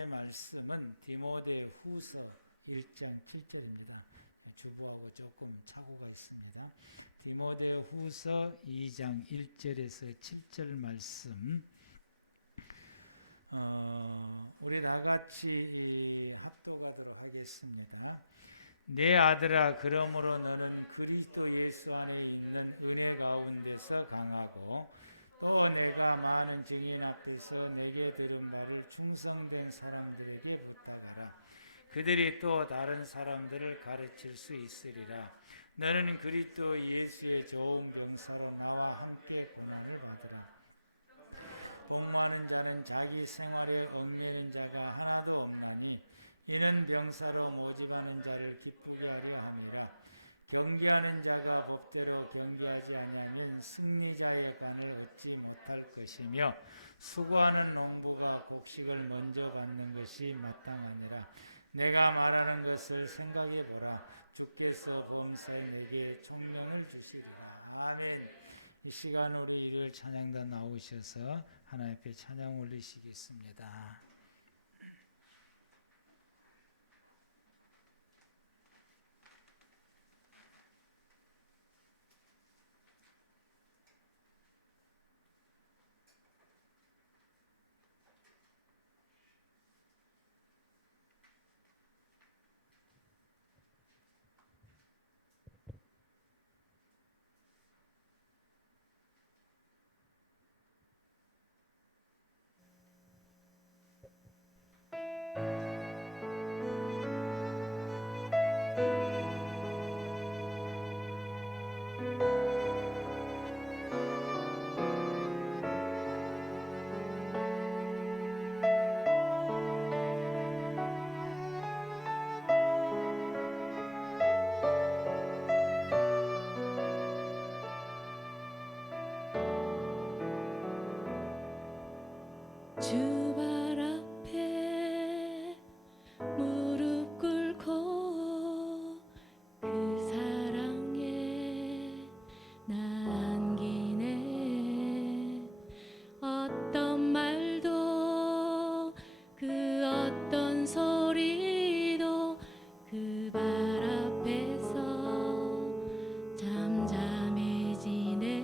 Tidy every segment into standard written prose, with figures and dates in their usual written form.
하나님의 말씀은 디모데후서 1장 7절입니다. 주보하고 조금 착오가 있습니다. 디모데후서 2장 1절에서 7절 말씀, 우리 다같이 합독하도록 하겠습니다. 내 아들아, 그러므로 너는 그리스도 예수 안에 있는 은혜 가운데서 강하고 또 내가 많은 증인 앞에서 내게 들은 말을 충성된 사람들에게 부탁하라. 그들이 또 다른 사람들을 가르칠 수 있으리라. 너는 그리스도 예수의 좋은 병사로 나와 함께 고난을 받으라. 복무하는 자는 자기 생활에 얽매이는 자가 하나도 없나니 이는 병사로 모집하는 자를 기쁘게 하려 함이라. 경계하는 자가 법대로 경계하지 않으면 승리자의 관을 얻지 못할 것이며 수고하는 농부가 곡식을 먼저 받는 것이 마땅하니라. 내가 말하는 것을 생각해 보라. 주께서 범사에 내게 총명을 주시리라. 아멘. 이 시간 우리 이를 찬양단 나오셔서 하나님 앞에 찬양 올리시겠습니다. 주 발 앞에 무릎 꿇고 그 사랑에 나 안기네. 어떤 말도 그 어떤 소리도 그 발 앞에서 잠잠해지네.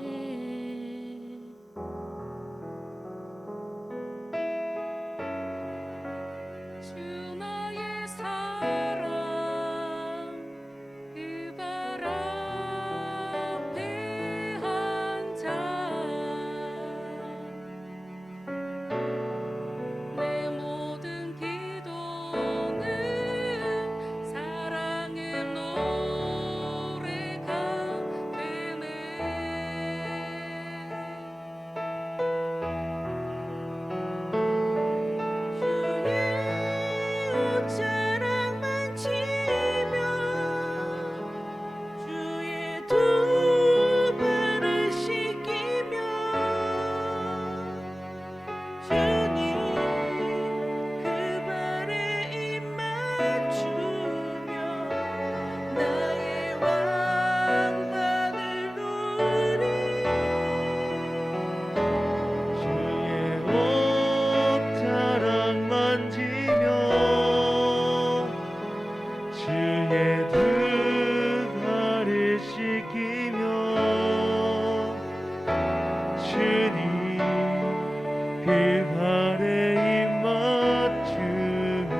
그 발에 입 맞추며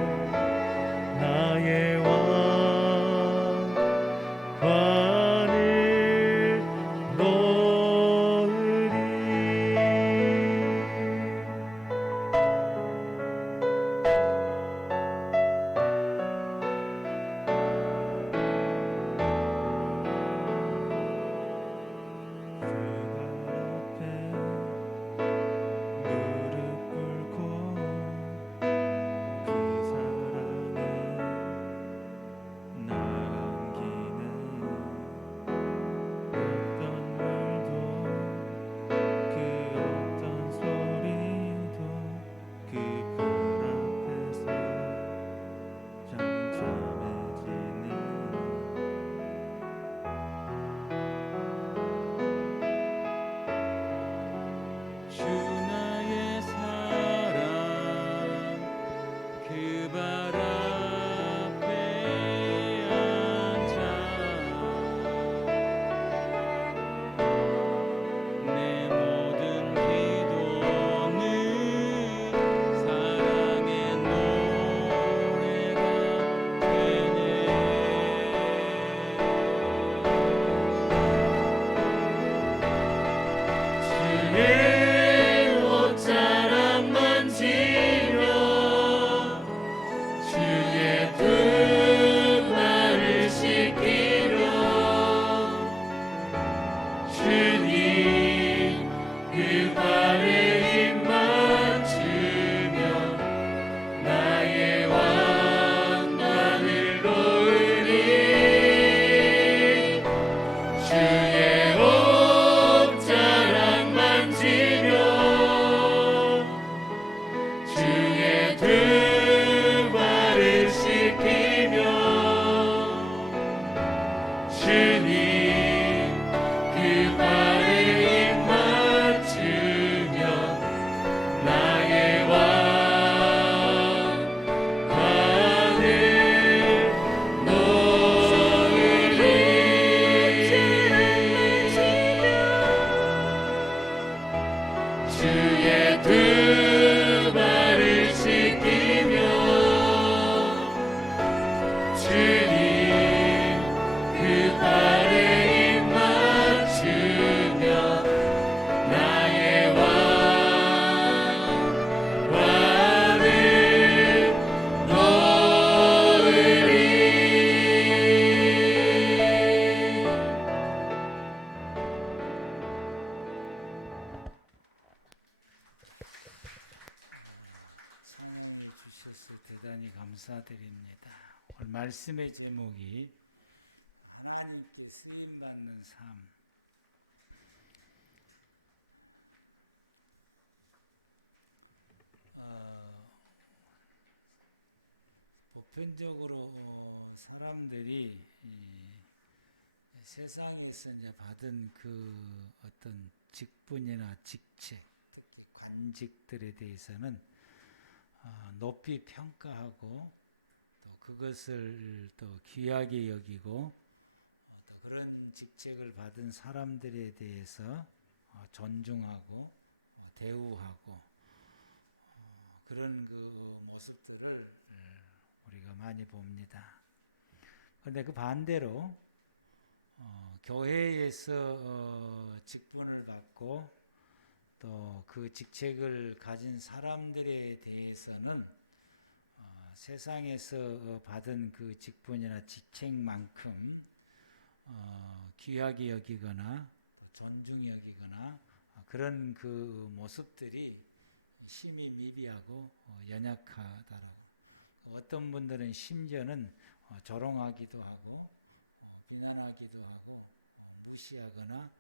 나의 그 발 앞에 앉아 내 모든 기도는 사랑의 노래가 되네. 주의 옷자락 만지며 주의 두 발을 씻기며 주님 그 발에 입 맞추며 나의 왕관을 놓으리. 주의 옷자락 만지며 주의 두 발을 씻기며 주님 그 발에 입 맞추며 나의 왕관을 놓으리. 주의 두 발을 씻기며 주님 그 발에 입 맞추며 나의 왕관을 놓으리. 성령을 주셔서 대단히 감사드립니다. 오늘 말씀의 제목이 하나님께 쓰임받는 삶. 보편적으로 사람들이 이 세상에서 이제 받은 그 어떤 직분이나 직책, 특히 관직들에 대해서는 높이 평가하고 또 그것을 또 귀하게 여기고 또 그런 직책을 받은 사람들에 대해서 존중하고 대우하고 그런 그 모습들을 우리가 많이 봅니다. 그런데 그 반대로 교회에서 직분을 받고 또 그 직책을 가진 사람들에 대해서는 세상에서 받은 그 직분이나 직책만큼 귀하게 여기거나 존중히 여기거나 그런 그 모습들이 심히 미비하고 연약하다라고. 어떤 분들은 심지어는 조롱하기도 하고 비난하기도 하고 무시하거나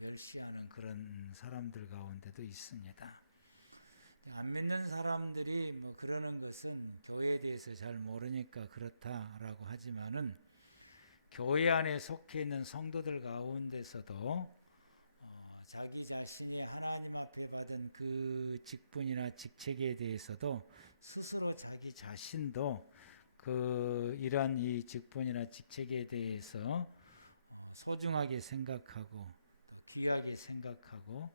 멸시하는 그런 사람들 가운데도 있습니다. 안 믿는 사람들이 뭐 그러는 것은 교회에 대해서 잘 모르니까 그렇다라고 하지만은 교회 안에 속해 있는 성도들 가운데서도 자기 자신이 하나님 앞에 받은 그 직분이나 직책에 대해서도 스스로 자기 자신도 이러한 이 직분이나 직책에 대해서 소중하게 생각하고 또 귀하게 생각하고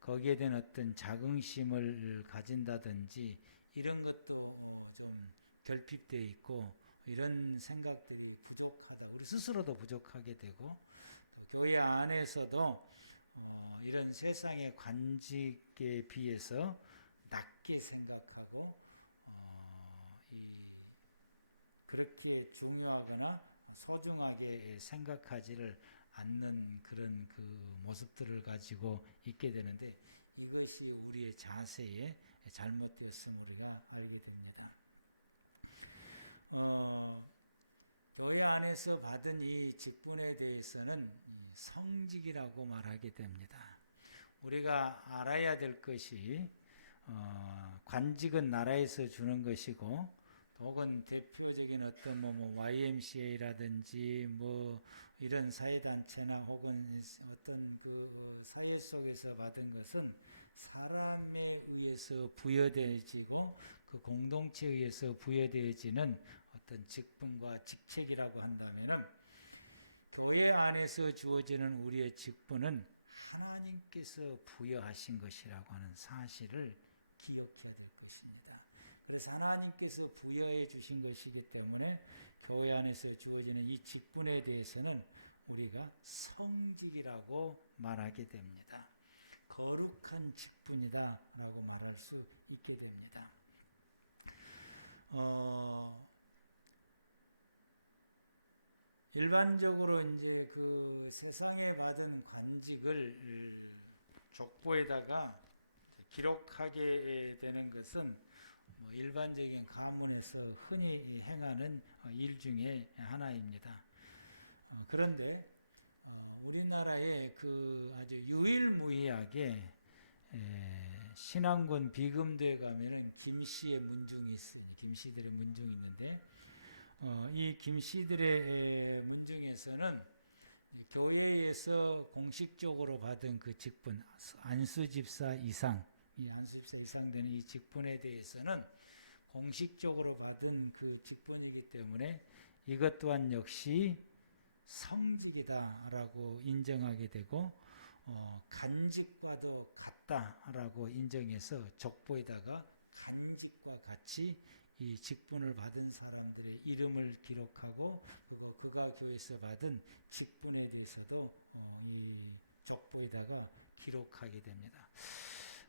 거기에 대한 어떤 자긍심을 가진다든지 이런 것도 좀 결핍되어 있고 이런 생각들이 부족하다. 우리 스스로도 부족하게 되고 교회 안에서도 이런 세상의 관직에 비해서 낮게 생각하고 그렇게 중요하거나 소중하게 생각하지를 않는 그런 그 모습들을 가지고 있게 되는데 이것이 우리의 자세에 잘못되었음을 우리가 알게 됩니다. 교회 안에서 받은 이 직분에 대해서는 성직이라고 말하게 됩니다. 우리가 알아야 될 것이 관직은 나라에서 주는 것이고 혹은 대표적인 어떤 YMCA라든지 이런 사회단체나 혹은 어떤 그 사회 속에서 받은 것은 사람에 의해서 부여되어지고 그 공동체에 의해서 부여되어지는 어떤 직분과 직책이라고 한다면은 교회 안에서 주어지는 우리의 직분은 하나님께서 부여하신 것이라고 하는 사실을 기억해야 될 것입니다. 그래서 하나님께서 부여해 주신 것이기 때문에 교회 안에서 주어지는 이 직분에 대해서는 우리가 성직이라고 말하게 됩니다. 거룩한 직분이다라고 말할 수 있게 됩니다. 일반적으로 이제 그 세상에 받은 관직을 족보에다가 기록하게 되는 것은 뭐 일반적인 가문에서 흔히 행하는 일 중에 하나입니다. 그런데 우리나라에 그 아주 유일무이하게 신앙군 비금도에 가면은 김씨의 문중이 있어요. 김씨들의 문중이 있는데 이 김씨들의 문중에서는 교회에서 공식적으로 받은 그 직분, 안수집사 이상, 이 안수집사 이상 되는 이 직분에 대해서는 공식적으로 받은 그 직분이기 때문에 이것 또한 역시 성직이다라고 인정하게 되고 간직과도 같다라고 인정해서 족보에다가 간직과 같이 이 직분을 받은 사람들의 이름을 기록하고 그리고 그가 교회에서 받은 직분에 대해서도 이 족보에다가 기록하게 됩니다.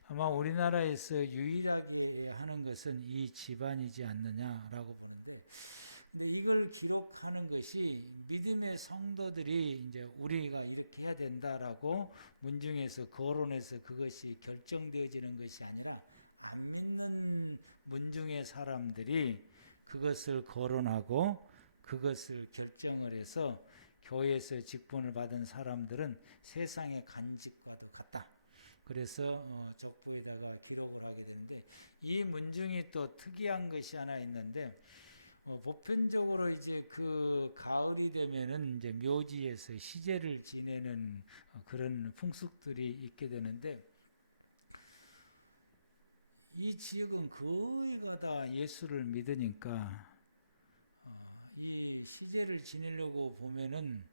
아마 우리나라에서 유일하게 하는 것은 이 집안이지 않느냐라고 보는데, 근데 이걸 기록하는 것이 믿음의 성도들이 이제 우리가 이렇게 해야 된다라고 문중에서 거론해서 그것이 결정되어지는 것이 아니라 안 믿는 문중의 사람들이 그것을 거론하고 그것을 결정을 해서 교회에서 직분을 받은 사람들은 세상의 간직과도 같다. 그래서 족보에다가 기록을 하게 되는데 이 문중이 또 특이한 것이 하나 있는데 보편적으로 이제 그 가을이 되면은 이제 묘지에서 시제를 지내는 그런 풍습들이 있게 되는데 이 지역은 거의가 다 예수를 믿으니까 이 시제를 지내려고 보면은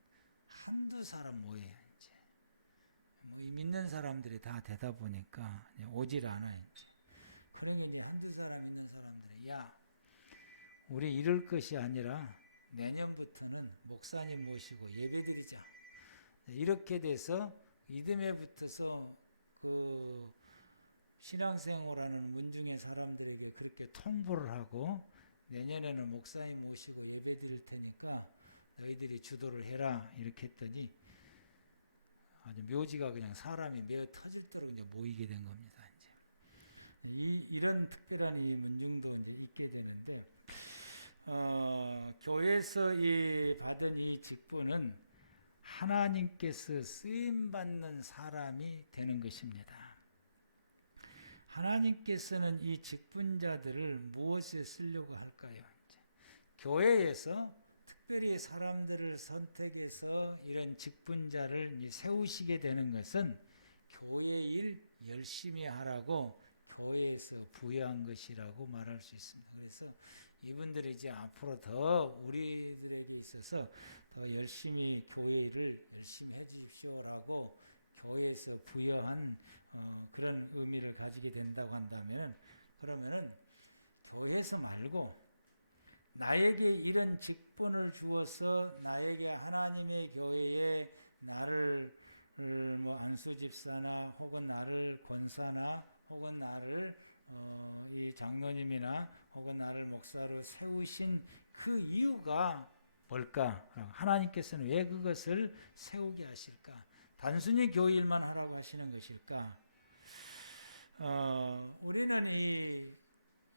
한두 사람 모여요. 이제 믿는 사람들이 다 되다 보니까 오질 않아요. 이제. 그러니까 한두 사람 있는 사람들이 야 우리 이럴 것이 아니라 내년부터는 목사님 모시고 예배드리자. 이렇게 돼서 이듬해 붙어서 그 신앙생활하는 문중의 사람들에게 그렇게 통보를 하고 내년에는 목사님 모시고 예배 드릴 테니까 너희들이 주도를 해라 이렇게 했더니 아주 묘지가 그냥 사람이 메어 터질도록 이제 모이게 된 겁니다. 이제 이런 특별한 이 문중도 이제 있게 되는데 교회에서 이 받은 이 직분은 하나님께서 쓰임 받는 사람이 되는 것입니다. 하나님께서는 이 직분자들을 무엇에 쓰려고 할까요? 이제 교회에서 특별히 사람들을 선택해서 이런 직분자를 세우시게 되는 것은 교회 일 열심히 하라고 교회에서 부여한 것이라고 말할 수 있습니다. 그래서 이분들이 이제 앞으로 더 우리들에게 있어서 더 열심히 교회 일을 열심히 해주십시오라고 교회에서 부여한 그런 의미를 가지게 된다고 한다면 그러면은 교회에서 말고 나에게 이런 직분을 주어서 나에게 하나님의 교회에 나를 한수집사나 혹은 나를 권사나 혹은 나를 이 장로님이나 혹은 나를 목사로 세우신 그 이유가 뭘까? 하나님께서는 왜 그것을 세우게 하실까? 단순히 교일만 하라고 하시는 것일까? 우리는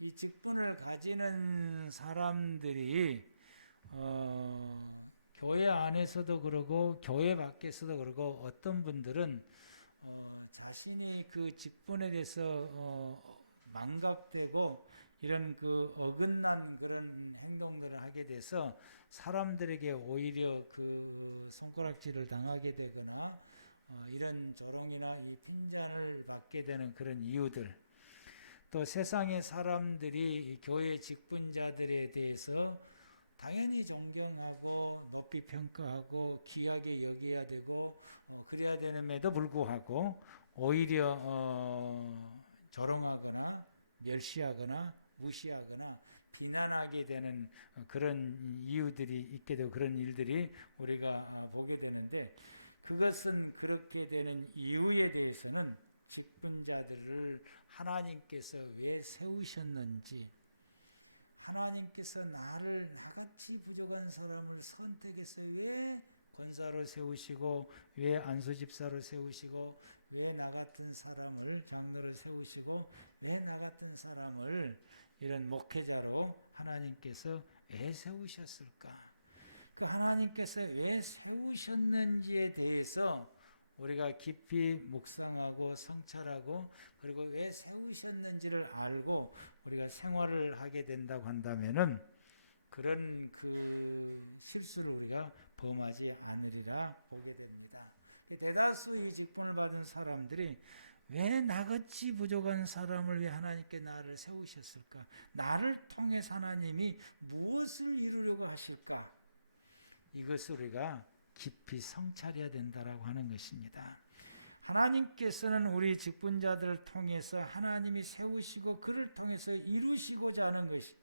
이 직분을 가지는 사람들이 교회 안에서도 그러고 교회 밖에서도 그러고 어떤 분들은 자신이 그 직분에 대해서 망갑되고 이런 그 어긋난 그런 행동들을 하게 돼서 사람들에게 오히려 그 손가락질을 당하게 되거나 이런 조롱이나 이 핀잔을 받게 되는 그런 이유들 또 세상의 사람들이 교회 직분자들에 대해서 당연히 존경하고 높이 평가하고 귀하게 여겨야 되고 그래야 되는데도 불구하고 오히려 조롱하거나 멸시하거나 무시하거나 비난하게 되는 그런 이유들이 있게 되고 그런 일들이 우리가 보게 되는데, 그것은 그렇게 되는 이유에 대해서는 직분자들을 하나님께서 왜 세우셨는지, 하나님께서 나를 나같이 부족한 사람을 선택해서 왜 권사로 세우시고 왜 안수집사로 세우시고 왜 나 같은 사람을 장로로 세우시고 왜 나 같은 사람을 이런 목회자로 하나님께서 왜 세우셨을까? 그 하나님께서 왜 세우셨는지에 대해서 우리가 깊이 묵상하고 성찰하고 그리고 왜 세우셨는지를 알고 우리가 생활을 하게 된다고 한다면은 그런 그 실수를 우리가 범하지 않으리라 보게 됩니다. 대다수 이 직분을 받은 사람들이 왜 나같이 부족한 사람을 왜 하나님께 나를 세우셨을까? 나를 통해서 하나님이 무엇을 이루려고 하실까? 이것을 우리가 깊이 성찰해야 된다라고 하는 것입니다. 하나님께서는 우리 직분자들을 통해서 하나님이 세우시고 그를 통해서 이루시고자 하는 것이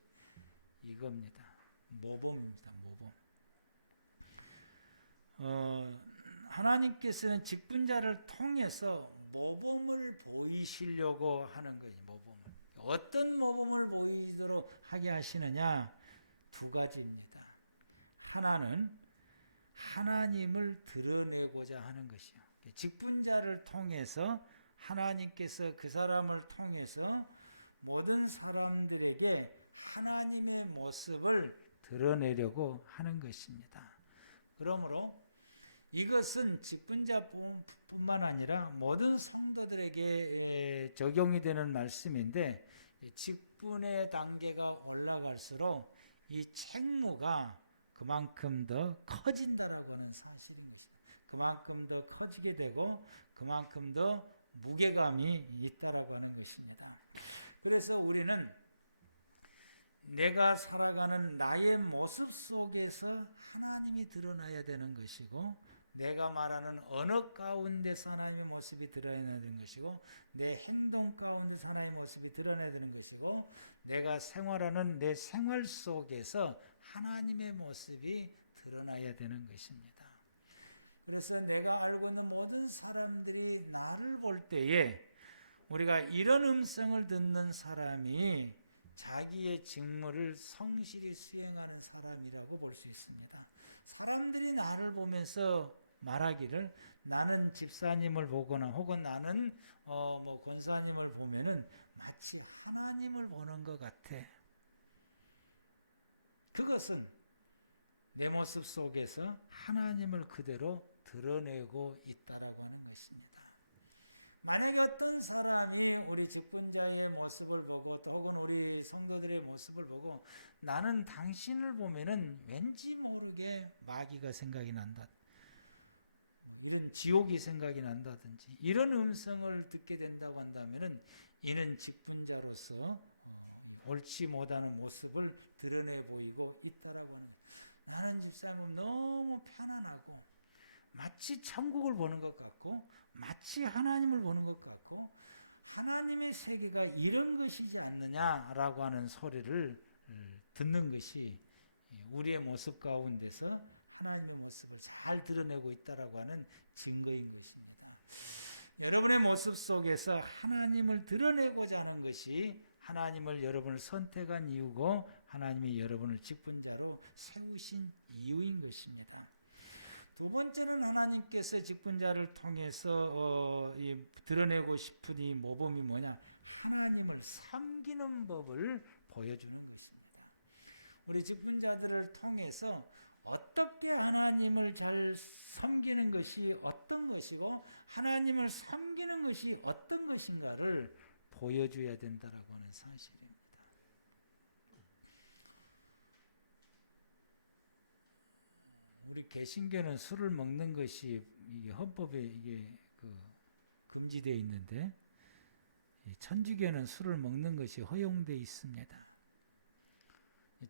이겁니다. 모범입니다. 모범. 하나님께서는 직분자를 통해서 모범을 보이시려고 하는 거예요. 모범을. 어떤 모범을 보이도록 하게 하시느냐? 두 가지입니다. 하나는 하나님을 드러내고자 하는 것이요. 직분자를 통해서 하나님께서 그 사람을 통해서 모든 사람들에게 하나님의 모습을 드러내려고 하는 것입니다. 그러므로 이것은 직분자뿐만 아니라 모든 성도들에게 적용이 되는 말씀인데, 직분의 단계가 올라갈수록 이 책무가 그만큼 더 커진다라고 하는 사실입니다. 그만큼 더 커지게 되고 그만큼 더 무게감이 있다라고 하는 것입니다. 그래서 우리는 내가 살아가는 나의 모습 속에서 하나님이 드러나야 되는 것이고, 내가 말하는 언어 가운데서 하나님의 모습이 드러나야 되는 것이고, 내 행동 가운데서 하나님의 모습이 드러나야 되는 것이고, 내가 생활하는 내 생활 속에서 하나님의 모습이 드러나야 되는 것입니다. 그래서 내가 알고 있는 모든 사람들이 나를 볼 때에 우리가 이런 음성을 듣는 사람이 자기의 직무를 성실히 수행하는 사람이라고 볼 수 있습니다. 사람들이 나를 보면서 말하기를, 나는 집사님을 보거나 혹은 나는 권사님을 보면은 마치 하나님을 보는 것 같아. 그것은 내 모습 속에서 하나님을 그대로 드러내고 있다라고 하는 것입니다. 만약에 어떤 사람이 우리 직분자의 모습을 보고 또 혹은 우리 성도들의 모습을 보고 나는 당신을 보면은 왠지 모르게 마귀가 생각이 난다, 이런 지옥이 생각이 난다든지 이런 음성을 듣게 된다고 한다면은 이는 직분자로서 옳지 못하는 모습을 드러내 보이고 있다라고 하는. 나는 집사님 너무 편안하고 마치 천국을 보는 것 같고 마치 하나님을 보는 것 같고 하나님의 세계가 이런 것이지 않느냐라고 하는 소리를 듣는 것이 우리의 모습 가운데서 하나님의 모습을 잘 드러내고 있다라고 하는 증거인 것입니다. 여러분의 모습 속에서 하나님을 드러내고자 하는 것이 하나님을 여러분을 선택한 이유고 하나님이 여러분을 직분자로 세우신 이유인 것입니다. 두 번째는 하나님께서 직분자를 통해서 드러내고 싶은 이 모범이 뭐냐? 하나님을 섬기는 법을 보여주는 것입니다. 우리 직분자들을 통해서 어떻게 하나님을 잘 섬기는 것이 어떤 것이고 하나님을 섬기는 것이 어떤 것인가를 보여줘야 된다라고 하는 사실입니다. 우리 개신교는 술을 먹는 것이 이게 헌법에 이게 금지되어 있는데 천주교는 술을 먹는 것이 허용되어 있습니다.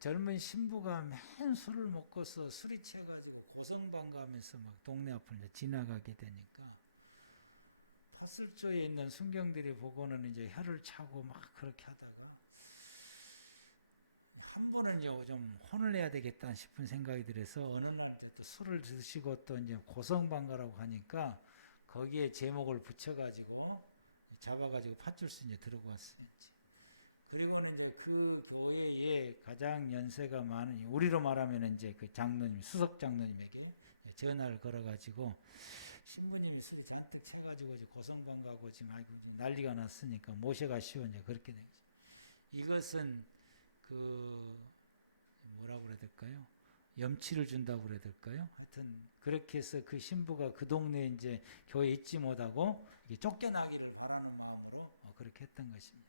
젊은 신부가 맨 술을 먹고서 술이 취해가지고 고성방가하면서 막 동네 앞을 이제 지나가게 되니까 파슬조에 있는 순경들이 보고는 이제 혀를 차고 막 그렇게 하다가 한 번은요 좀 혼을 내야 되겠다 싶은 생각이 들어서 어느 날 또 술을 드시고 또 이제 고성방가라고 하니까 거기에 제목을 붙여가지고 잡아가지고 팥줄수 이제 들고 왔어요. 그리고는 이제 그 교회에 가장 연세가 많은 우리로 말하면 이제 그 장로님 수석 장로님에게 전화를 걸어가지고 신부님이 술이 잔뜩 채가지고 이제 고성방가고 지금 아이고 난리가 났으니까 모셔가시오 이제 그렇게 된 거죠. 이것은 그 뭐라고 그래야 될까요? 염치를 준다고 그래야 될까요? 하여튼 그렇게 해서 그 신부가 그 동네에 이제 교회 있지 못하고 쫓겨나기를 바라는 마음으로 그렇게 했던 것입니다.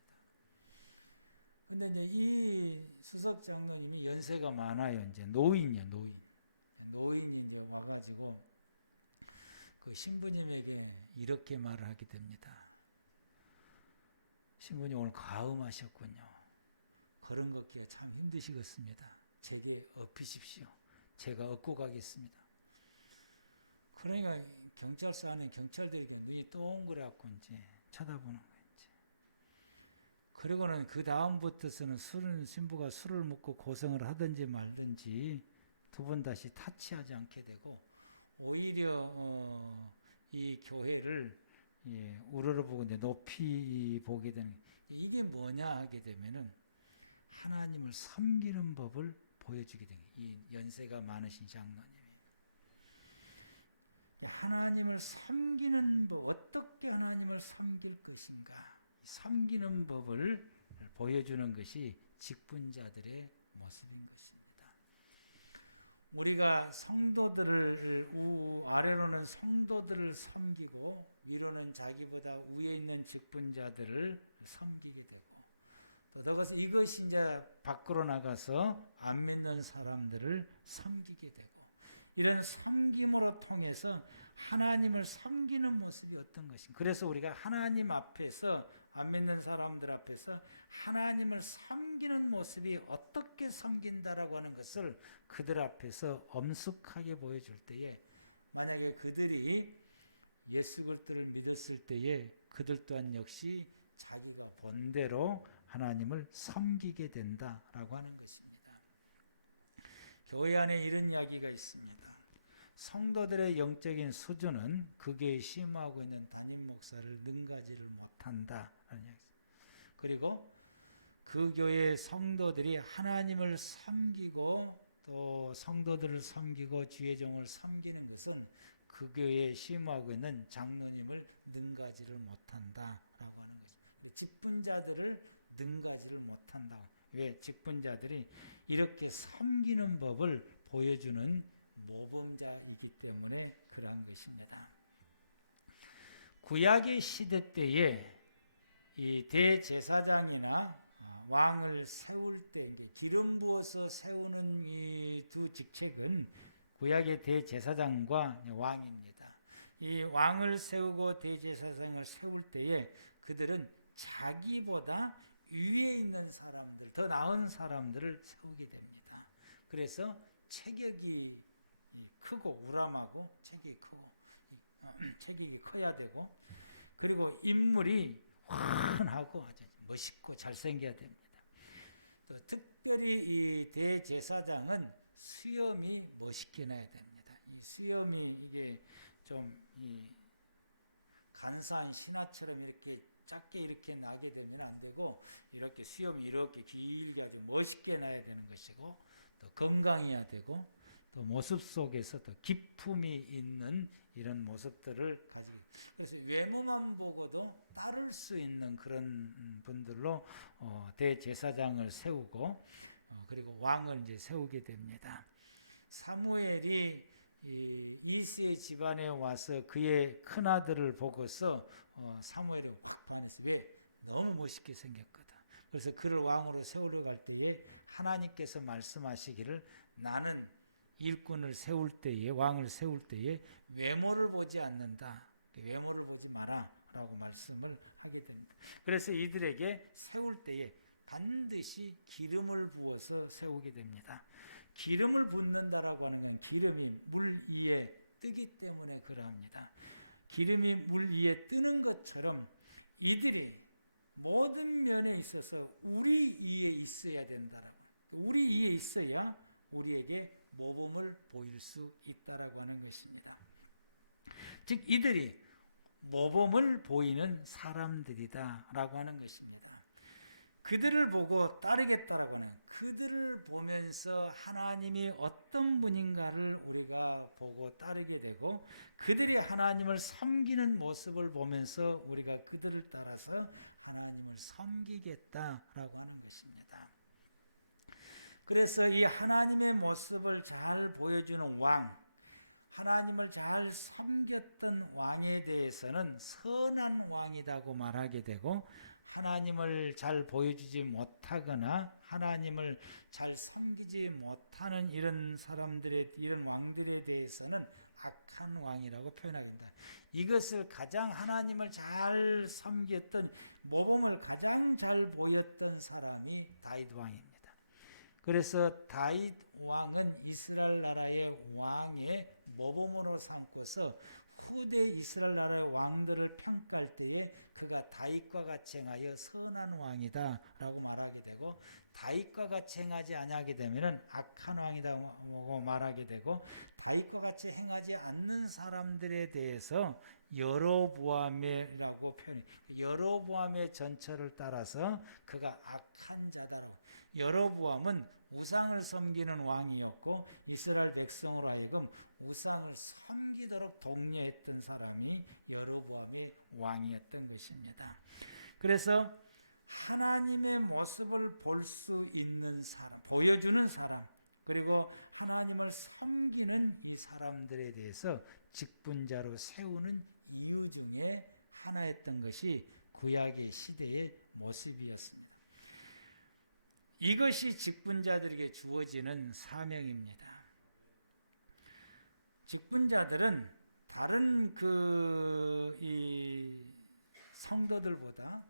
근데 이제 이 수석 장로님이 연세가 많아요. 이제 노인이야, 노인. 노인이 이제 와가지고 그 신부님에게 이렇게 말을 하게 됩니다. 신부님 오늘 가음하셨군요. 걸음 걷기가 참 힘드시겠습니다. 제게 업히십시오. 제가 업고 가겠습니다. 그러니까 경찰서 안에 경찰들이 또 온 거라고 이제 쳐다보는 거예요. 그리고는 그 다음부터서는 신부가 술을 먹고 고성을 하든지 말든지 두 번 다시 타치하지 않게 되고 오히려 이 교회를 우러러보고 높이 보게 되는 이게 뭐냐 하게 되면은 하나님을 섬기는 법을 보여주게 되는 이 연세가 많으신 장로님이 하나님을 섬기는 법 어떻게 하나님을 섬길 것인가 섬기는 법을 보여주는 것이 직분자들의 모습인 것입니다. 우리가 성도들을 아래로는 성도들을 섬기고 위로는 자기보다 위에 있는 직분자들을 섬기게 되고 또 더가서 이것이 이제 밖으로 나가서 안 믿는 사람들을 섬기게 되고 이런 섬김으로 통해서 하나님을 섬기는 모습이 어떤 것인가. 그래서 우리가 하나님 앞에서 안 믿는 사람들 앞에서 하나님을 섬기는 모습이 어떻게 섬긴다라고 하는 것을 그들 앞에서 엄숙하게 보여줄 때에 만약에 그들이 예수 그리스도를 믿었을 때에 그들 또한 역시 자기가 본대로 하나님을 섬기게 된다라고 하는 것입니다. 교회 안에 이런 이야기가 있습니다. 성도들의 영적인 수준은 그 교회에 심호하고 있는 담임 목사를 능가지를 못한다. 그리고 그 교회의 성도들이 하나님을 섬기고 또 성도들을 섬기고 주의 종을 섬기는 것은 그 교회에 심호하고 있는 장로님을 능가지를 못한다라고 하는 것입니다. 직분자들을 능가지를 못한다. 왜? 직분자들이 이렇게 섬기는 법을 보여주는 모범자이기 때문에 그러한 것입니다. 구약의 시대 때에 이 대제사장이나 왕을 세울 때 기름 부어서 세우는 이 두 직책은 구약의 대제사장과 왕입니다. 이 왕을 세우고 대제사장을 세울 때에 그들은 자기보다 위에 있는 사람들, 더 나은 사람들을 세우게 됩니다. 그래서 체격이 크고 우람하고 체격이 커야 되고 그리고 인물이 환하고 아주 멋있고 잘생겨야 됩니다. 또 특별히 이 대제사장은 수염이 멋있게 나야 됩니다. 이 수염이 이게 좀 이 간사한 신하처럼 이렇게 작게 이렇게 나게 되면 안 되고 이렇게 수염이 이렇게 길게 아주 멋있게 나야 되는 것이고 또 건강해야 되고 또 모습 속에서 또 기품이 있는 이런 모습들을 가지고 그래서 외모만 보고도 따를 수 있는 그런 분들로 대제사장을 세우고 그리고 왕을 이제 세우게 됩니다. 사무엘이 이스의 집안에 와서 그의 큰 아들을 보고서 사무엘이 확 반했어요. 왜? 너무 멋있게 생겼거든. 그래서 그를 왕으로 세우려 갈 때에 하나님께서 말씀하시기를 나는 일꾼을 세울 때에 왕을 세울 때에 외모를 보지 않는다. 외모를 보지 마라 라고 말씀을 하게 됩니다. 그래서 이들에게 세울 때에 반드시 기름을 부어서 세우게 됩니다. 기름을 붓는다라고 하는 건 기름이 물 위에 뜨기 때문에 그러합니다. 기름이 물 위에 뜨는 것처럼 이들이 모든 면에 있어서 우리 위에 있어야 된다. 우리 위에 있어야 우리에게 모범을 보일 수 있다라고 하는 것입니다. 즉 이들이 모범을 보이는 사람들이다라고 하는 것입니다. 그들을 보고 따르겠다라고 하는, 그들을 보면서 하나님이 어떤 분인가를 우리가 보고 따르게 되고, 그들이 하나님을 섬기는 모습을 보면서 우리가 그들을 따라서 하나님을 섬기겠다라고 하는 것입니다. 그래서 이 하나님의 모습을 잘 보여주는 왕, 하나님을 잘 섬겼던 왕에 대해서는 선한 왕이라고 말하게 되고, 하나님을 잘 보여주지 못하거나 하나님을 잘 섬기지 못하는 이런 사람들의, 이런 왕들에 대해서는 악한 왕이라고 표현합니다. 이것을 가장 하나님을 잘 섬겼던, 모범을 가장 잘 보였던 사람이 다윗 왕입니다. 그래서 다윗 왕은 이스라엘 나라의 왕의 모범으로 삼고서 후대 이스라엘 나라의 왕들을 평가할 때에 그가 다윗과 같이 행하여 선한 왕이다 라고 말하게 되고, 다윗과 같이 행하지 아니하게 되면 악한 왕이라고 말하게 되고, 다윗과 같이 행하지 않는 사람들에 대해서 여로보암이라고 표현해. 여로보암의 전철을 따라서 그가 악한 자다라고. 여로보암은 우상을 섬기는 왕이었고 이스라엘 백성으로 하여금 우상을 섬기도록 독려했던 사람이 여로보암의 왕이었던 것입니다. 그래서 하나님의 모습을 볼 수 있는 사람, 보여주는 사람, 그리고 하나님을 섬기는 이 사람들에 대해서 직분자로 세우는 이유 중에 하나였던 것이 구약의 시대의 모습이었습니다. 이것이 직분자들에게 주어지는 사명입니다. 직분자들은 다른 이 성도들보다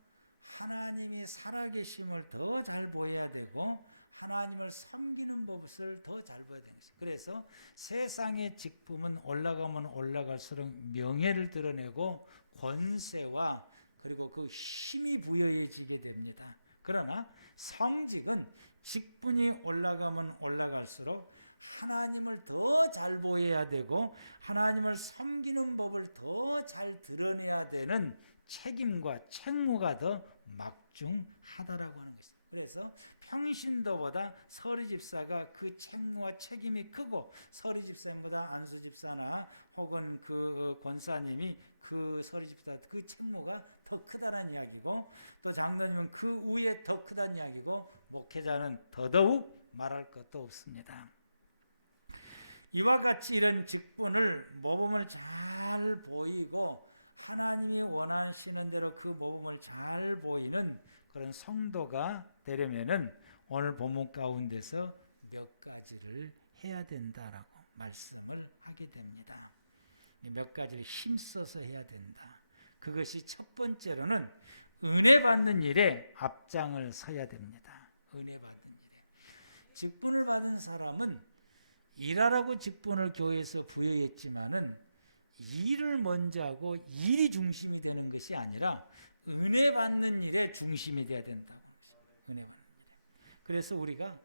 하나님이 살아계심을 더 잘 보여야 되고 하나님을 섬기는 법을 더 잘 보여야 되는 것입니다. 그래서 세상의 직분은 올라가면 올라갈수록 명예를 드러내고 권세와 그리고 그 힘이 부여해지게 됩니다. 그러나 성직은 직분이 올라가면 올라갈수록 하나님을 더 잘 보여야 되고 하나님을 섬기는 법을 더 잘 드러내야 되는 책임과 책무가 더 막중하다라고 하는 것입니다. 그래서 평신도보다 서리 집사가 그 책무와 책임이 크고, 서리 집사보다 안수 집사나 혹은 그 권사님이 그 서리 집사 그 책무가 더 크다는 이야기고, 또 장로님은 그 위에 더 크다는 이야기고, 목회자는 더더욱 말할 것도 없습니다. 이와 같이 이런 직분을 모범을 잘 보이고 하나님이 원하시는 대로 그 모범을 잘 보이는 그런 성도가 되려면은 오늘 본문 가운데서 몇 가지를 해야 된다라고 말씀을 하게 됩니다. 몇 가지를 힘써서 해야 된다. 그것이 첫 번째로는 은혜 받는 일에 앞장을 서야 됩니다. 은혜 받는 일에. 직분을 받은 사람은 일하라고 직분을 교회에서 부여했지만은 일을 먼저 하고 일이 중심이 되는 것이 아니라 은혜 받는 일에 중심이 돼야 된다. 은혜 받는 일에. 그래서 우리가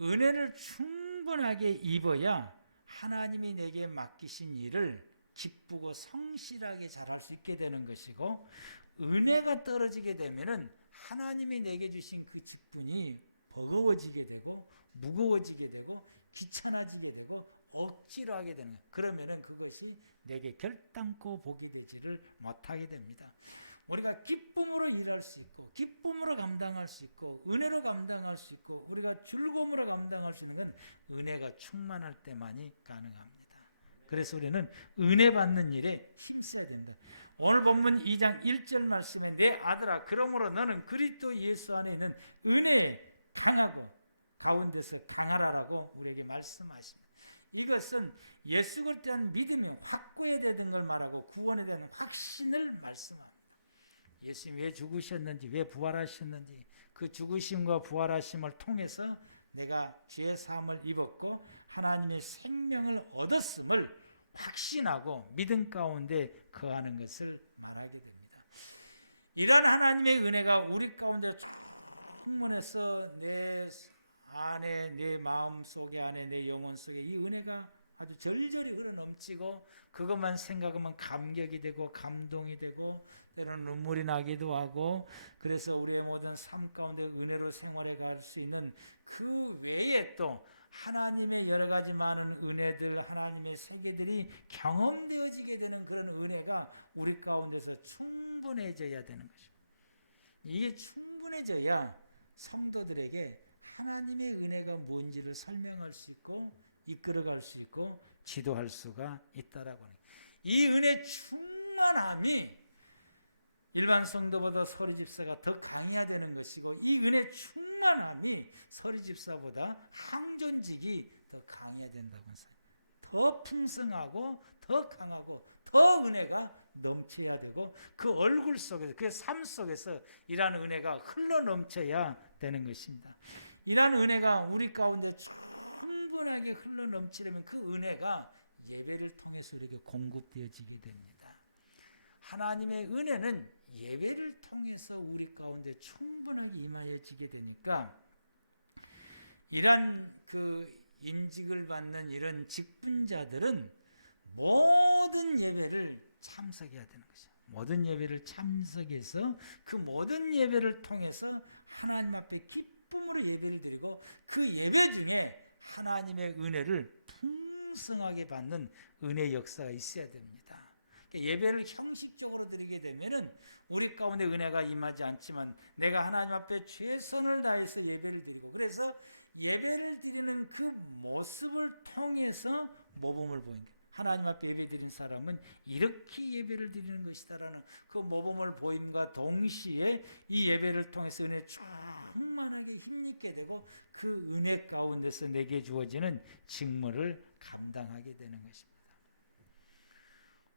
은혜를 충분하게 입어야 하나님이 내게 맡기신 일을 기쁘고 성실하게 잘할 수 있게 되는 것이고, 은혜가 떨어지게 되면은 하나님이 내게 주신 그 직분이 버거워지게 되고 무거워지게 되고 귀찮아지게 되고 억지로 하게 되는 거예요. 그러면은 그것이 내게 결단코 복이 되지를 못하게 됩니다. 우리가 기쁨으로 일할 수 있고 기쁨으로 감당할 수 있고 은혜로 감당할 수 있고 우리가 즐거움으로 감당할 수 있는 건 은혜가 충만할 때만이 가능합니다. 그래서 우리는 은혜 받는 일에 힘써야 된다. 오늘 본문 2장 1절 말씀에 내 아들아 그러므로 너는 그리스도 예수 안에 있는 은혜에 강하고 가운데서 강하라라고 우리에게 말씀하십니다. 이것은 예수 그리스도에 대한 믿음이 확고해야 되는 걸 말하고 구원에 대한 확신을 말씀합니다. 예수님이 왜 죽으셨는지, 왜 부활하셨는지, 그 죽으심과 부활하심을 통해서 내가 죄 사함을 입었고 하나님의 생명을 얻었음을 확신하고 믿음 가운데 거하는 것을 말하게 됩니다. 이런 하나님의 은혜가 우리 가운데 충만해서 내 안에, 내 마음 속에 안에, 내 영혼 속에 이 은혜가 아주 절절히 흘러넘치고 그것만 생각하면 감격이 되고 감동이 되고 때로는 눈물이 나기도 하고, 그래서 우리의 모든 삶 가운데 은혜로 생활해 갈 수 있는 그 외에 또 하나님의 여러 가지 많은 은혜들, 하나님의 세계들이 경험되어지게 되는 그런 은혜가 우리 가운데서 충분해져야 되는 것입니다. 이게 충분해져야 성도들에게 하나님의 은혜가 뭔지를 설명할 수 있고 이끌어갈 수 있고 지도할 수가 있다라고 하는, 이 은혜 충만함이 일반 성도보다 서리집사가 더 강해야 되는 것이고, 이 은혜 충만함이 서리집사보다 항존직이 더 강해야 된다고 해서 더 풍성하고 더 강하고 더 은혜가 넘쳐야 되고, 그 얼굴 속에서, 그 삶 속에서 이러한 은혜가 흘러넘쳐야 되는 것입니다. 이러한 은혜가 우리 가운데 충분하게 흘러넘치려면 그 은혜가 예배를 통해서 이렇게 공급되어지게 됩니다. 하나님의 은혜는 예배를 통해서 우리 가운데 충분하게 임하여지게 되니까, 이러한 그 임직을 받는 이런 직분자들은 모든 예배를 참석해야 되는 것이죠. 모든 예배를 참석해서 그 모든 예배를 통해서 하나님 앞에 기쁨으로 예배를 드리고, 그 예배 중에 하나님의 은혜를 풍성하게 받는 은혜 역사가 있어야 됩니다. 예배를 형식적으로 드리게 되면은 우리 가운데 은혜가 임하지 않지만, 내가 하나님 앞에 최선을 다해서 예배를 드리고, 그래서 예배를 드리는 그 모습을 통해서 모범을 보인 거예요. 하나님 앞에 예배 드린 사람은 이렇게 예배를 드리는 것이다라는 그 모범을 보임과 동시에 이 예배를 통해서 은혜 충만하게 힘있게 되고, 그 은혜 가운데서 내게 주어지는 직무를 감당하게 되는 것입니다.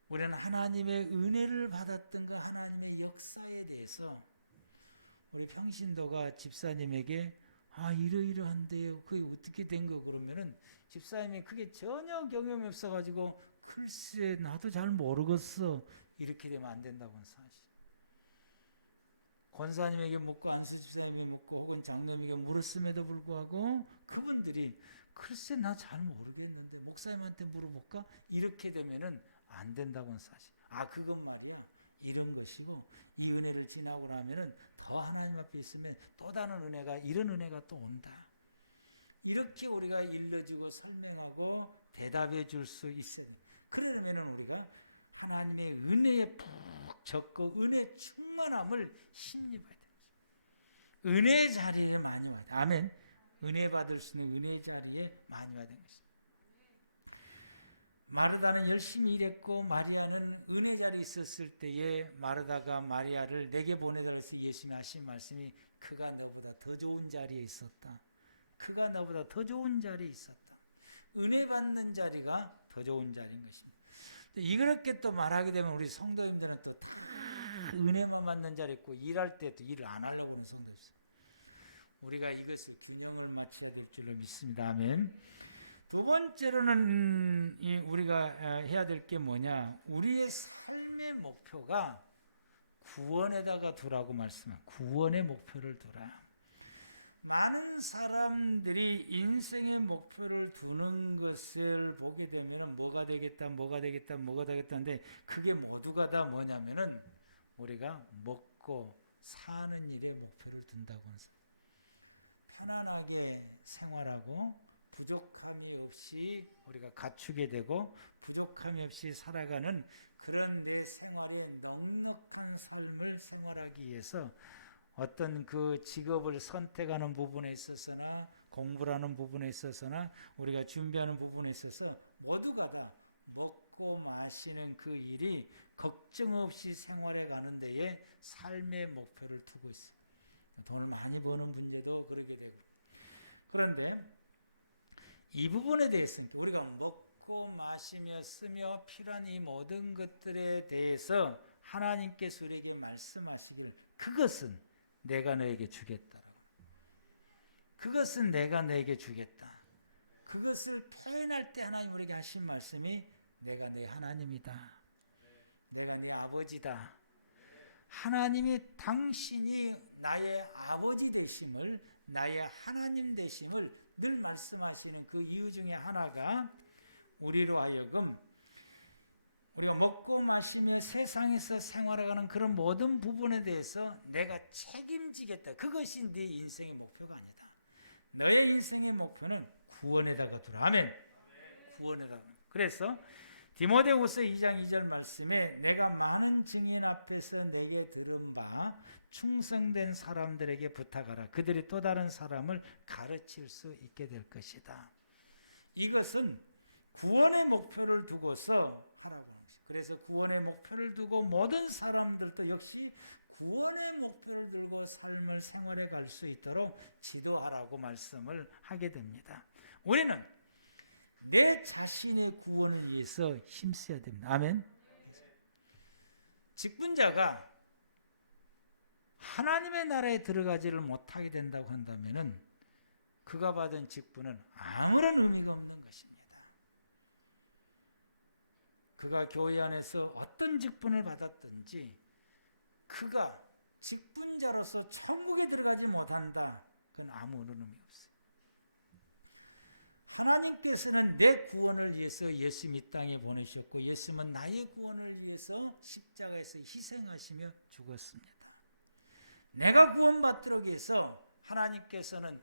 우리는 하나님의 은혜를 받았던 그 하나님의 역사에 대해서 우리 평신도가 집사님에게 이러이러한데요, 그게 어떻게 된 거 그러면은 집사님이 그게 전혀 경험이 없어가지고 글쎄 나도 잘 모르겠어, 이렇게 되면 안 된다고 하는 사실. 권사님에게 묻고 안수 집사님에게 묻고 혹은 장로님에게 물었음에도 불구하고 그분들이 글쎄 나 잘 모르겠는데 목사님한테 물어볼까? 이렇게 되면은 안 된다고 하는 사실. 그건 말이야, 이런 것이고, 이 은혜를 지나고 나면은 더 하나님 앞에 있으면 또 다른 은혜가, 이런 은혜가 또 온다. 이렇게 우리가 일러주고 설명하고 대답해 줄 수 있어요. 그러면은 우리가 하나님의 은혜에 푹 젖고 은혜 충만함을 힘입어야 되는 거죠. 은혜 자리에 많이 와야 돼. 아멘. 은혜 받을 수 있는 은혜 자리에 많이 와야 되는 것입니다. 마르다는 열심히 일했고 마리아는 은혜 자리에 있었을 때에 마르다가 마리아를 내게 보내달라서 예수님이 하신 말씀이, 그가 너보다 더 좋은 자리에 있었다. 그가 너보다 더 좋은 자리에 있었다. 은혜 받는 자리가 더 좋은 자리인 것입니다. 이렇게 또 말하게 되면 우리 성도님들은 또 다 은혜만 받는 자리 있고, 일할 때 또 일을 안 하려고 하는 성도 있어요. 우리가 이것을 균형을 맞춰야 될 줄로 믿습니다. 아멘. 두 번째로는 우리가 해야 될 게 뭐냐, 우리의 삶의 목표가 구원에다가 두라고 말씀합니다. 구원의 목표를 두라. 많은 사람들이 인생의 목표를 두는 것을 보게 되면 뭐가 되겠다, 뭐가 되겠다, 뭐가 되겠다는데, 그게 모두가 다 뭐냐면은 우리가 먹고 사는 일에 목표를 둔다고 하는, 편안하게 생활하고 부족함이 없이 우리가 갖추게 되고 부족함이 없이 살아가는 그런 내 생활에 넉넉한 삶을 생활하기 위해서 어떤 그 직업을 선택하는 부분에 있어서나 공부를 하는 부분에 있어서나 우리가 준비하는 부분에 있어서 모두가 다 먹고 마시는 그 일이 걱정 없이 생활해 가는 데에 삶의 목표를 두고 있어요. 돈을 많이 버는 분들도 그렇게 되고. 그런데 이 부분에 대해서 우리가 먹고 마시며 쓰며 필요한 이 모든 것들에 대해서 하나님께서 우리에게 말씀하시길 그것은 내가 너에게 주겠다. 그것은 내가 너에게 주겠다. 그것을 표현할 때 하나님 우리에게 하신 말씀이 내가 네 하나님이다. 내가 네 아버지다. 하나님이 당신이 나의 아버지 되심을, 나의 하나님 되심을 늘 말씀하시는 그 이유 중에 하나가 우리로 하여금 우리가 먹고 마시며 세상에서 생활해가는 그런 모든 부분에 대해서 내가 책임지겠다. 그것이 네 인생의 목표가 아니다. 너의 인생의 목표는 구원에다가 두라. 아멘. 구원에다가. 그래서 디모데후서 2장 2절 말씀에 내가 많은 증인 앞에서 내게 들은 바 충성된 사람들에게 부탁하라. 그들이 또 다른 사람을 가르칠 수 있게 될 것이다. 이것은 구원의 목표를 두고서 하라고. 그래서 구원의 목표를 두고 모든 사람들도 역시 구원의 목표를 들고 삶을 생활해 갈 수 있도록 지도하라고 말씀을 하게 됩니다. 우리는 내 자신의 구원을 위해서 힘써야 됩니다. 아멘. 직분자가 하나님의 나라에 들어가지를 못하게 된다고 한다면 그가 받은 직분은 아무런 의미가 없는 것입니다. 그가 교회 안에서 어떤 직분을 받았든지 그가 직분자로서 천국에 들어가지 못한다. 그건 아무런 의미 없어요. 하나님께서는 내 구원을 위해서 예수님 이 땅에 보내셨고 예수님은 나의 구원을 위해서 십자가에서 희생하시며 죽었습니다. 내가 구원받도록 해서 하나님께서는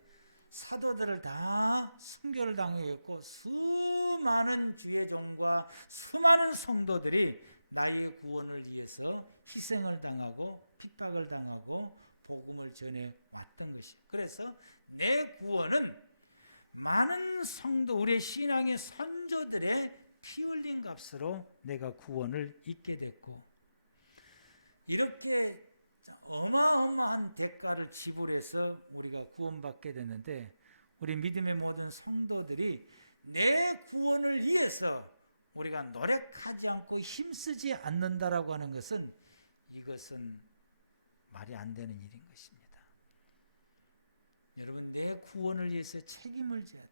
사도들을 다 순교를 당했고 수많은 주의 종과 수많은 성도들이 나의 구원을 위해서 희생을 당하고 핍박을 당하고 복음을 전해 왔던 것입니다. 그래서 내 구원은 많은 성도 우리의 신앙의 선조들의 피 흘린 값으로 내가 구원을 잊게 됐고 이렇게 어마어마한 대가를 지불해서 우리가 구원받게 됐는데 우리 믿음의 모든 성도들이 내 구원을 위해서 우리가 노력하지 않고 힘쓰지 않는다라고 하는 것은 이것은 말이 안 되는 일인 것입니다. 여러분 내 구원을 위해서 책임을 져야 돼요.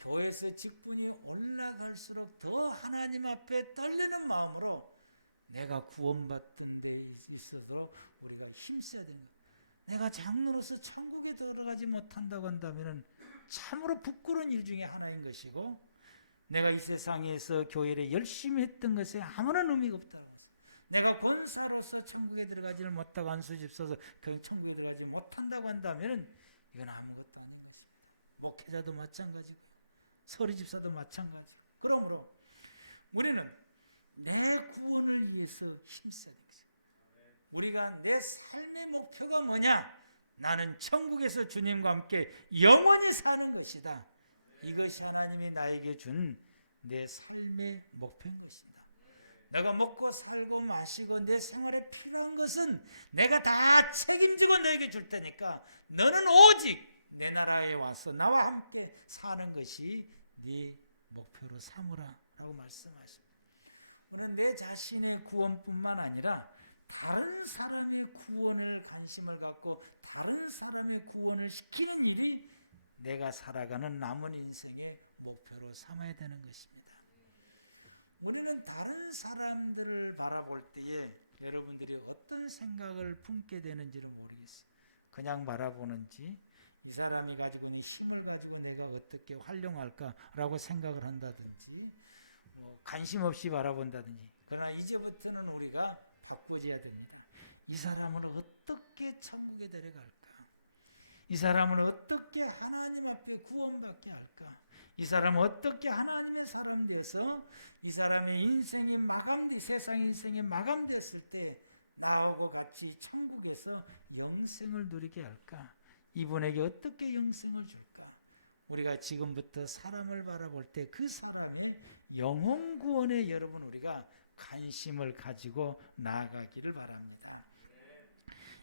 교회에서 직분이 올라갈수록 더 하나님 앞에 떨리는 마음으로 내가 구원받던 데 있어서 우리가 힘써야 되는 거예요. 내가 장로로서 천국에 들어가지 못한다고 한다면 참으로 부끄러운 일 중에 하나인 것이고 내가 이 세상에서 교회를 열심히 했던 것에 아무런 의미가 없다는 것입니다. 내가 권사로서 천국에 들어가지를 못하고 안수집 써서 그 천국에 들어가지 못한다고 한다면 이건 아무것도 아닌 것입니다. 목회자도 마찬가지고 서리집사도 마찬가지고 그러므로 우리는 내 구원을 위해서 힘써야 되는 것입니다. 우리가 내 삶의 목표가 뭐냐? 나는 천국에서 주님과 함께 영원히 사는 것이다. 이것이 하나님이 나에게 준 내 삶의 목표인 것입니다. 내가 먹고 살고 마시고 내 생활에 필요한 것은 내가 다 책임지고 너에게 줄 테니까 너는 오직 내 나라에 와서 나와 함께 사는 것이 네 목표로 삼으라 라고 말씀하십니다. 내 자신의 구원뿐만 아니라 다른 사람의 구원을 관심을 갖고 다른 사람의 구원을 시키는 일이 내가 살아가는 남은 인생의 목표로 삼아야 되는 것입니다. 우리는 다른 사람들을 바라볼 때에 여러분들이 어떤 생각을 품게 되는지를 모르겠어요. 그냥 바라보는지 이 사람이 가지고 있는 힘을 가지고 내가 어떻게 활용할까라고 생각을 한다든지 관심 없이 바라본다든지 그러나 이제부터는 우리가 바꾸어야 됩니다. 이 사람을 어떻게 천국에 데려갈까? 이 사람을 어떻게 하나님 앞에 구원받게 할까? 이 사람은 어떻게 하나님의 사람 돼서 이 사람의 인생이 세상 인생이 마감됐을 때 나하고 같이 천국에서 영생을 누리게 할까? 이분에게 어떻게 영생을 줄까? 우리가 지금부터 사람을 바라볼 때 그 사람의 영혼 구원에 여러분 우리가 관심을 가지고 나아가기를 바랍니다.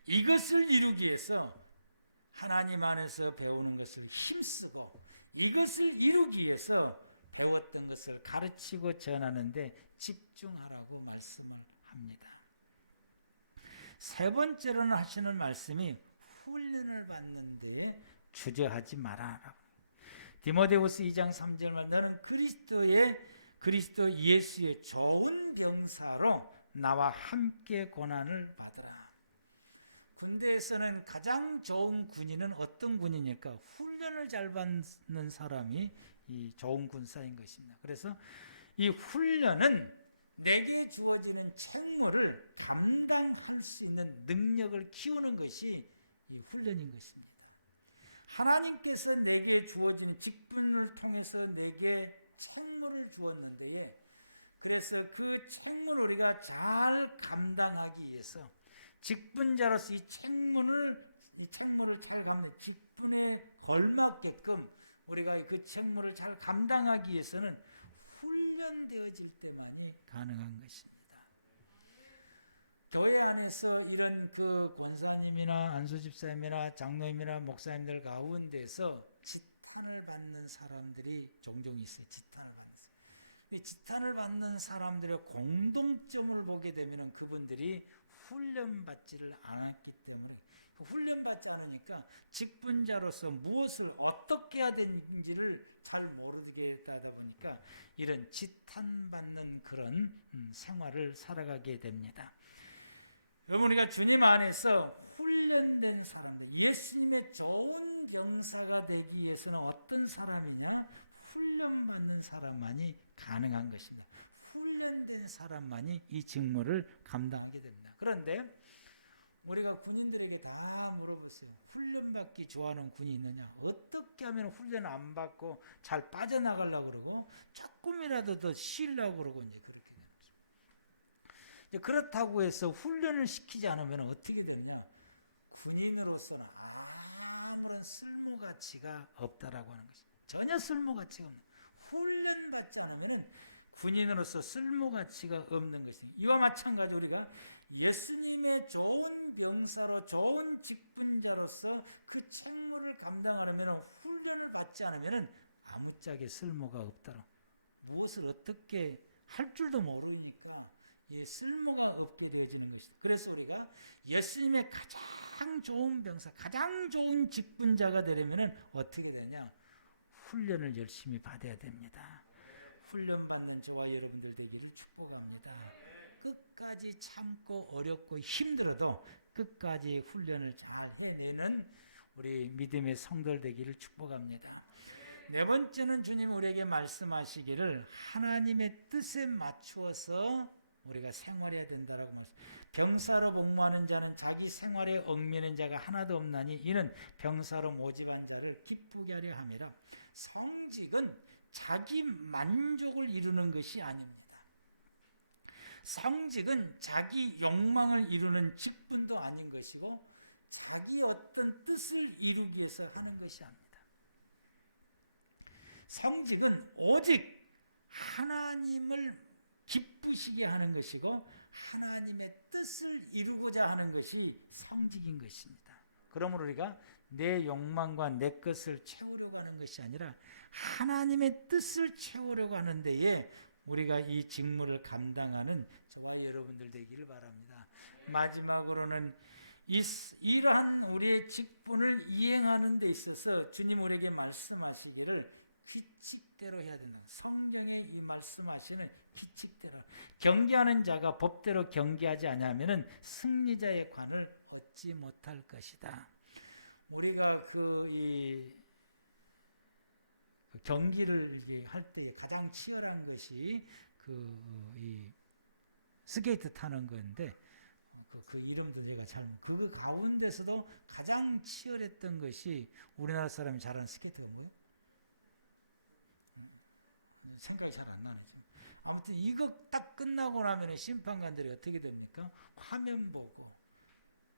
이것을 이루기 위해서 하나님 안에서 배우는 것을 힘쓰고 이것을 이루기 위해서 배웠던 것을 가르치고 전하는데 집중하라고 말씀을 합니다. 세 번째로는 하시는 말씀이 훈련을 받는데 주저하지 마라. 디모데후서 2장 3절 말 너는 그리스도 예수의 좋은 병사로 나와 함께 고난을 받으라. 군대에서는 가장 좋은 군인은 어떤 군인일까? 훈련을 잘 받는 사람이 이 좋은 군사인 것입니다. 그래서 이 훈련은 내게 주어지는 책무를 감당할 수 있는 능력을 키우는 것이 이 훈련인 것입니다. 하나님께서 내게 주어진 직분을 통해서 내게 책무를 주었는데, 그래서 그 책무를 우리가 잘 감당하기 위해서 직분자로서 이 책무를 잘 감당, 직분에 걸맞게끔 우리가 그 책무를 잘 감당하기 위해서는 훈련되어질 때만이 가능한 것입니다. 교회 안에서 이런 그 권사님이나 안수집사님이나 장로님이나 목사님들 가운데서 지탄을 받는 사람들이 종종 있어요. 이 지탄을 받는 사람들의 공동점을 보게 되면 그분들이 훈련받지를 않았기 때문에, 훈련받지 않으니까 직분자로서 무엇을 어떻게 해야 되는지를 잘 모르게 되다 보니까 이런 지탄받는 그런 생활을 살아가게 됩니다. 여러분, 우리가 주님 안에서 훈련된 사람들, 예수님의 좋은 병사가 되기 위해서는 어떤 사람이냐? 훈련받는 사람만이 가능한 것입니다. 훈련된 사람만이 이 직무를 감당하게 됩니다. 그런데 우리가 군인들에게 다 물어보세요. 훈련받기 좋아하는 군이 있느냐? 어떻게 하면 훈련 안 받고 잘 빠져나가려고 그러고 조금이라도 더 쉬려고 그러고 이제 그렇게 되는 거죠. 그렇다고 해서 훈련을 시키지 않으면 어떻게 되냐? 군인으로서는 아무런 쓸모 가치가 없다라고 하는 것입니다. 전혀 쓸모 가치가 없는. 훈련받지 않으면 군인으로서 쓸모 가치가 없는 것입니다. 이와 마찬가지로 우리가 예수님의 좋은 병사로 좋은 직분자로서 그 책무를 감당하려면 훈련을 받지 않으면 아무짝에 쓸모가 없다라. 무엇을 어떻게 할 줄도 모르니까 쓸모가 없게 되어지는 것이다. 그래서 우리가 예수님의 가장 좋은 병사, 가장 좋은 직분자가 되려면 어떻게 되냐? 훈련을 열심히 받아야 됩니다. 훈련받는 저와 여러분들 되기를 축복합니다. 끝까지 참고 어렵고 힘들어도 끝까지 훈련을 잘 해내는 우리 믿음의 성도들 되기를 축복합니다. 네 번째는 주님 우리에게 말씀하시기를 하나님의 뜻에 맞추어서 우리가 생활해야 된다라고 말씀합니다. 병사로 복무하는 자는 자기 생활에 얽매는 자가 하나도 없나니 이는 병사로 모집한 자를 기쁘게 하려 함이라. 성직은 자기 만족을 이루는 것이 아닙니다. 성직은 자기 욕망을 이루는 직분도 아닌 것이고 자기 어떤 뜻을 이루기 위해서 하는 것이 아닙니다. 성직은 오직 하나님을 기쁘시게 하는 것이고 하나님의 뜻을 이루고자 하는 것이 성직인 것입니다. 그러므로 우리가 내 욕망과 내 것을 채우려고 하는 것이 아니라 하나님의 뜻을 채우려고 하는 데에 우리가 이 직무를 감당하는 저와 여러분들 되기를 바랍니다. 마지막으로는 이러한 우리의 직분을 이행하는 데 있어서 주님 우리에게 말씀하시기를 규칙대로 해야 된다. 성경에 이 말씀하시는 규칙대로. 경계하는 자가 법대로 경계하지 않으면 승리자의 관을 얻지 못할 것이다. 우리가 그 경기를 할 때 가장 치열한 것이 이 스케이트 타는 건데 그 이름도 제가 그 가운데서도 가장 치열했던 것이 우리나라 사람이 잘하는 스케이트인 거예요. 생각이 잘 안 나네. 아무튼 이거 딱 끝나고 나면 심판관들이 어떻게 됩니까? 화면 보고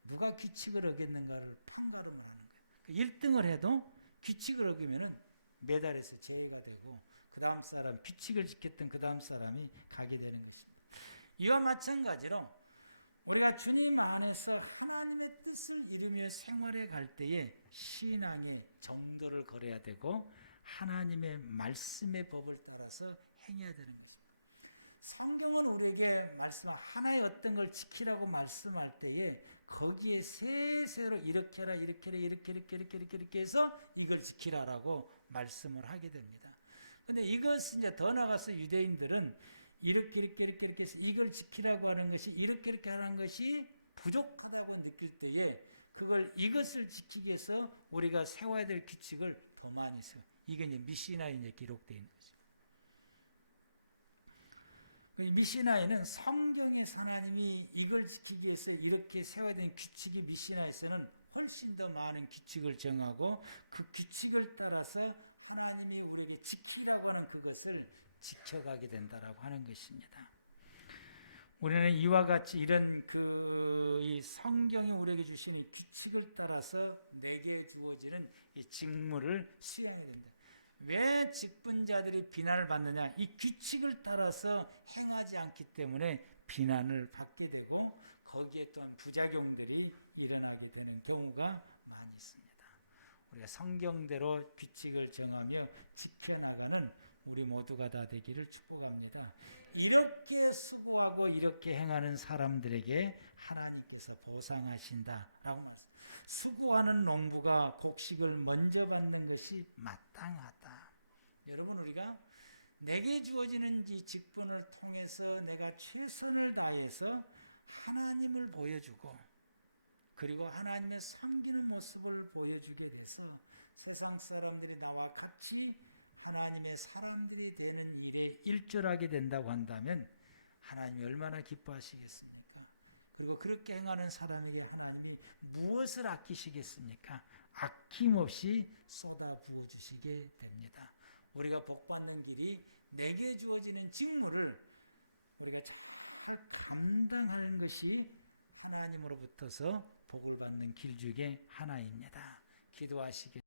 누가 규칙을 어겼는가를 판가름을 하는 거예요. 1등을 해도 규칙을 어기면은 메달에서 제외가 되고 그 다음 사람, 규칙을 지켰던 그 다음 사람이 가게 되는 것입니다. 이와 마찬가지로 우리가 주님 안에서 하나님의 뜻을 이루며 생활해 갈 때에 신앙의 정도를 걸어야 되고 하나님의 말씀의 법을 따라서 행해야 되는 것입니다. 성경은 우리에게 하나의 어떤 걸 지키라고 말씀할 때에 거기에 세세로 이렇게 해라, 이렇게 해라, 이렇게 해서 이걸 지키라라고 말씀을 하게 됩니다. 근데 이것은 이제 더 나아가서 유대인들은 이렇게 해서 이걸 지키라고 하는 것이 이렇게 하는 것이 부족하다고 느낄 때에 이것을 지키기 위해서 우리가 세워야 될 규칙을 더 많이 세워. 이게 이제 미시나에 이제 기록되어 있는 거죠. 미시나에는 성경에서 하나님이 이걸 지키기 위해서 이렇게 세워야 되는 규칙이 미시나에서는 훨씬 더 많은 규칙을 정하고 그 규칙을 따라서 하나님이 우리에게 지키라고 하는 그것을 지켜가게 된다라고 하는 것입니다. 우리는 이와 같이 이런 이 성경이 우리에게 주신 규칙을 따라서 내게 주어지는 이 직무를 수행해야 된다. 왜 직분자들이 비난을 받느냐? 이 규칙을 따라서 행하지 않기 때문에 비난을 받게 되고 거기에 또한 부작용들이 일어나게 되는 경우가 많이 있습니다. 우리가 성경대로 규칙을 정하며 지켜나가는 우리 모두가 다 되기를 축복합니다. 이렇게 수고하고 이렇게 행하는 사람들에게 하나님께서 보상하신다라고 말씀. 수고하는 농부가 곡식을 먼저 받는 것이 마땅하다. 여러분, 우리가 내게 주어지는 이 직분을 통해서 내가 최선을 다해서 하나님을 보여주고 그리고 하나님의 섬기는 모습을 보여주게 돼서 세상 사람들이 나와 같이 하나님의 사람들이 되는 일에 일조하게 된다고 한다면 하나님이 얼마나 기뻐하시겠습니까? 그리고 그렇게 행하는 사람에게 하나님이 무엇을 아끼시겠습니까? 아낌없이 쏟아 부어주시게 됩니다. 우리가 복받는 길이 내게 주어지는 직무를 우리가 잘 감당하는 것이 하나님으로부터서 복을 받는 길 중에 하나입니다. 기도하시겠습니다.